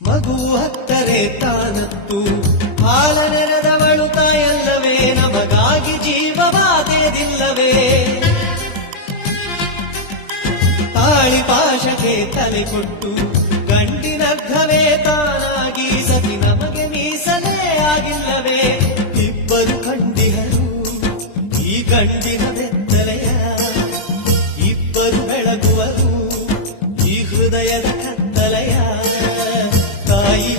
ಮಗು ಹತ್ತರೆ ತಾನತ್ತು ಹಾಲನೆರೆದವಳು ತಾಯಲ್ಲವೇ, ನಮಗಾಗಿ ಜೀವವಾದೇದಿಲ್ಲವೇ. ತಾಳಿ ಪಾಶಕ್ಕೆ ತಲೆ ಕೊಟ್ಟು ಗಂಡಿನರ್ಧವೇ ತಾನಾಗಿ ಸತಿ ನಮಗೆ ಮೀಸಲೇ ಆಗಿಲ್ಲವೇ. ಇಬ್ಬರು ಕಂಡಿಹರು ಈ ಗಂಡಿನ ಬೆತ್ತಲೆಯ, ಇಬ್ಬರು ಬೆಳಗುವರು ಈ ಹೃದಯದ ಕತ್ತಲೆಯ. ತಾಯಿ